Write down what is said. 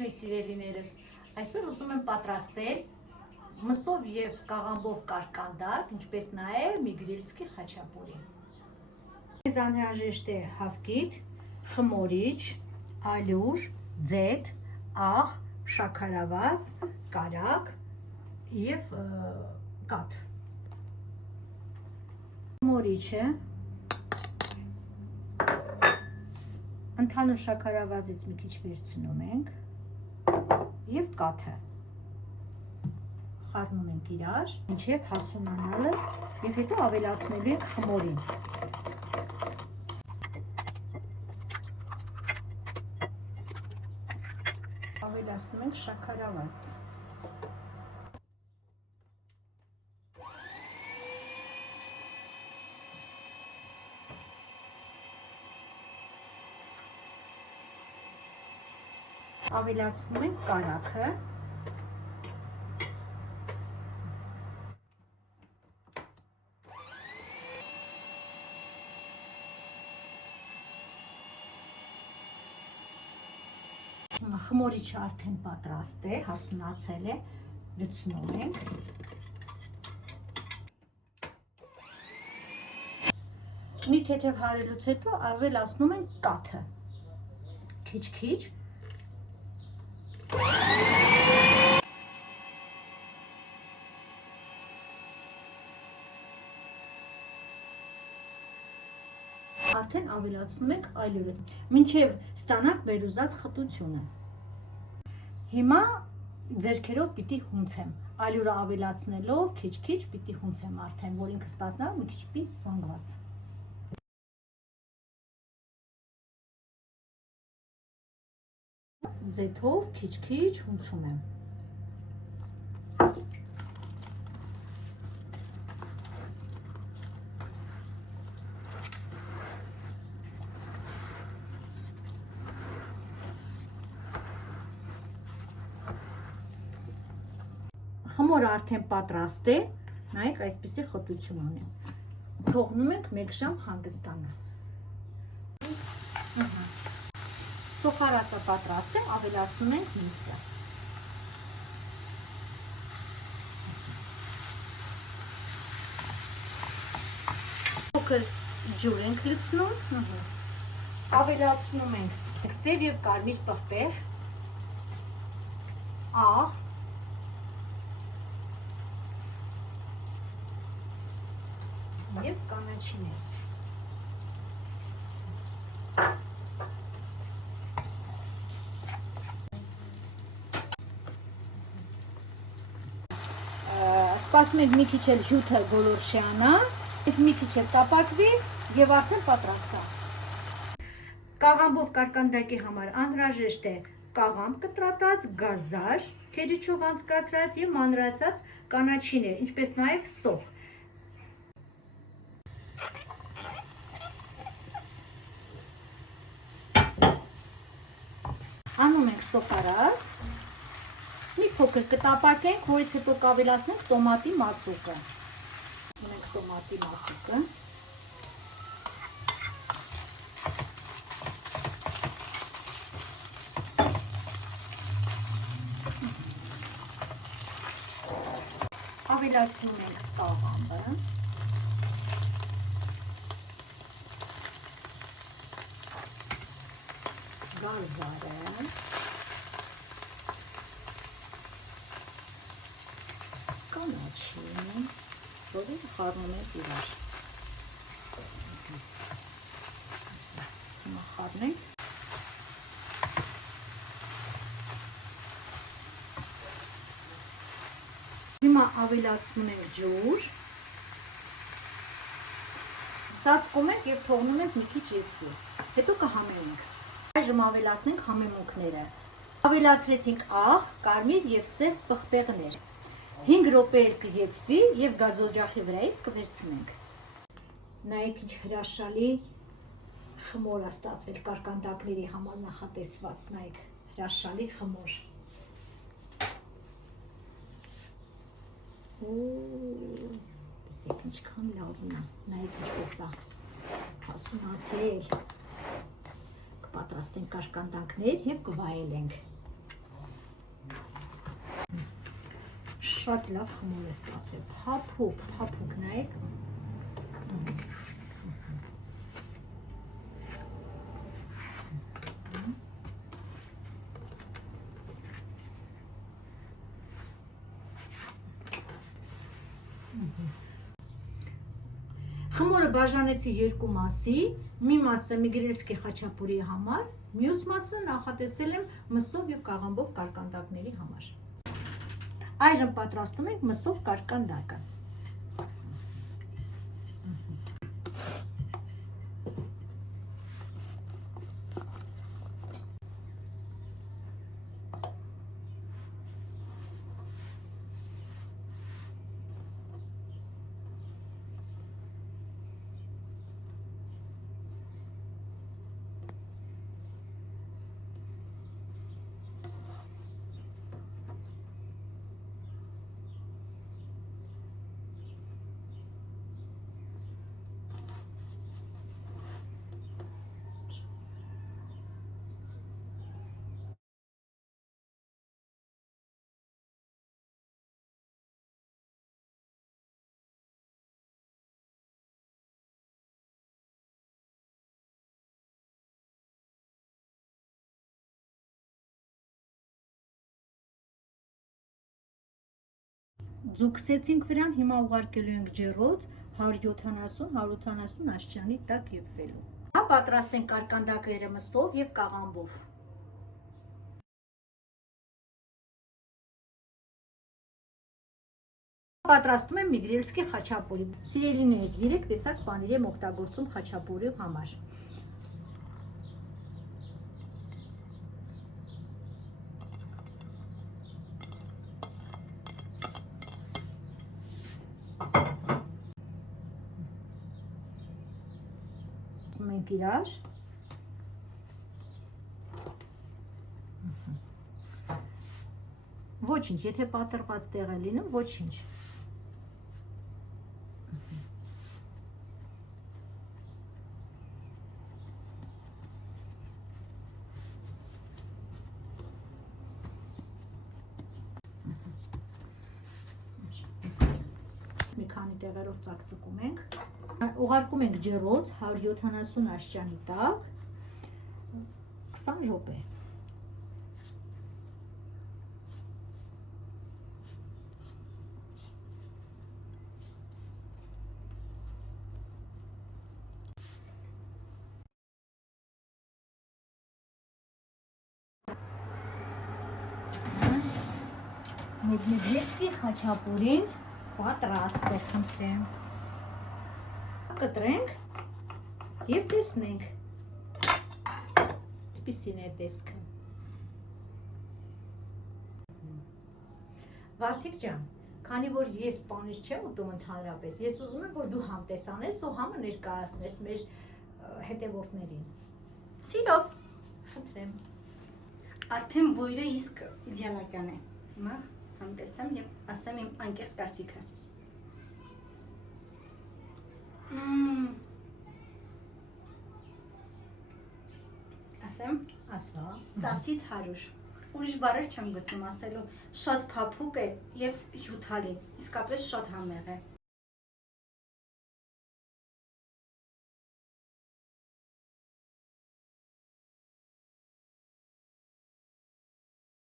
Ողջույն սիրելիներս, այսօր ուզում եմ պատրաստել մսով և կաղամբով կարկանդակ, ինչպես նաև միգրիլսկի խաչապուրի։ Մեզ անհրաժեշտ է հավկիթ, խմորիչ, ալյուր, ձեթ, աղ, շաքարավազ, կարագ և կաթ։ Խմորիչը ընդհանուր շաքարավազից մի քիչ վերցնում ենք և կաթը խառնում ենք իրար, մինչև հասունանալը և հետո ավելացնելու ենք խմորին։ Ավելացնում ենք շաքարավազ։ Ավելացնում ենք կարագը։ Խմորիչը արդեն պատրաստ է, հասունացել է, լցնում ենք։ Մի թեթև հարելուց հետո ավելացնում ենք կաթը, քիչ-քիչ։ Արդեն ավելացնում ենք ալյուրը, մինչև ստանանք մեր ուզած խտությունը։ Հիմա ձեռքերով պիտի հունցեմ, ալյուրը ավելացնելով քիչ-քիչ պիտի հունցեմ արդեն, որ ինքը ստանա մի քիչ պի զանգված։ Ձեթով քիչ-քիչ հունցում եմ։ Խմորը արդեն պատրաստ է, նայեք այսպիսի խտություն ունի։ Թողնում ենք 1 ժամ հանգստանալ։ Սոխարածը պատրաստ է, ավելացնում ենք միսը։ Փոքր ջուր ենք լցնում, ավելացնում ենք սև և կարմիր պղպեղ, աղ, և կանաչիներ։ Սպասում ենք մի քիչ էլ հյութը գոլորշիանա, մի քիչ էլ տապակվի և արդեն պատրաստ է։ Կաղամբով կարկանդակի համար անհրաժեշտ է կաղամբ կտրատած, գազար, քերիչով անցկացրած և մանրացած կանաչիներ, ինչպես նաև սոխ։ Անում ենք սոխարած, մի փոքր կտապակենք, որից հետո կավելացնենք տոմատի մածուկը։ Ունենք տոմատի մածուկը։ Ավելացնում ենք կաղամբը։ Գազարը, կանաչին, որին խառնում ենք իրար։ Հիմա խառնենք։ Հիմա ավելացնում ենք ջուր, ծածկում ենք և թողնում ենք մի քիչ եփվի, հետո կհամեմենք։ Այժմ ավելացնենք համեմունքները։ Ավելացրեցինք աղ, կարմիր և սև պղպեղներ։ 5 րոպե էլ կեփվի և գազօջախի վրայից կվերցնենք։ Նայեք ինչ հրաշալի խմոր է ստացվել կարկանդակների համար նախատեսված, նայեք հրաշալի խմոր։ Տեսեք ինչքան լավն է, նայեք ինչպես է հասունացել։ Կպատրաստենք կարկանդակներ և կվայելենք։ շատ լավ խմոր է ստացել, փափուկ, նայեք։ Խմորը բաժանեցի երկու մասի, մի մասը միգրելսկի խաչապուրի համար, մյուս մասը նախատեսել եմ մսով և կաղամբով կարկանդակների համար։ Այժմ պատրաստում ենք մսով կարկանդակը։ Ձուկսեցինք վրան, հիմա ուղարկելու ենք ջեռոց 170-180 աստիճանի տակ եփվելու։ Հա պատրաստենք կարկանդակները մսով և կաղամբով։ Պատրաստում եմ միգրելսկի խաչապուրի։ Սիրելիներս, 3 տեսակ պանիր եմ օգտագործում խաչապուրի համար։ Մենք իրար ոչինչ, եթե պատրված տեղ է լինում, ոչինչ։ Մի քանի տեղերով ծակծկում ենք, ուղարկում ենք ջեռոց 170 աստիճանի տակ 20 րոպե։ Միգրելսկի խաչապուրին պատրաստ է, խնդրեմ։ Կտրենք և տեսնենք։ Այսպիսին է տեսքը։ Վարդիկ ջան, քանի որ ես պանիր չեմ ուտում ընդհանրապես, ես ուզում եմ, որ դու համ տեսանես ու համը ներկայացնես մեր հետևորդներին։ Սիրով։ Խնդրեմ։ Արդեն բույրը իսկ իդեալական է։ Հիմա համ տեսեմ և ասեմ իմ անկեղծ կարծիքը։ Ասեմ, Ասա։ 10-ից 100։ Ուրիշ բառեր չեմ գտնում ասելու, շատ փափուկ է և հյութալի, իսկապես շատ համեղ է։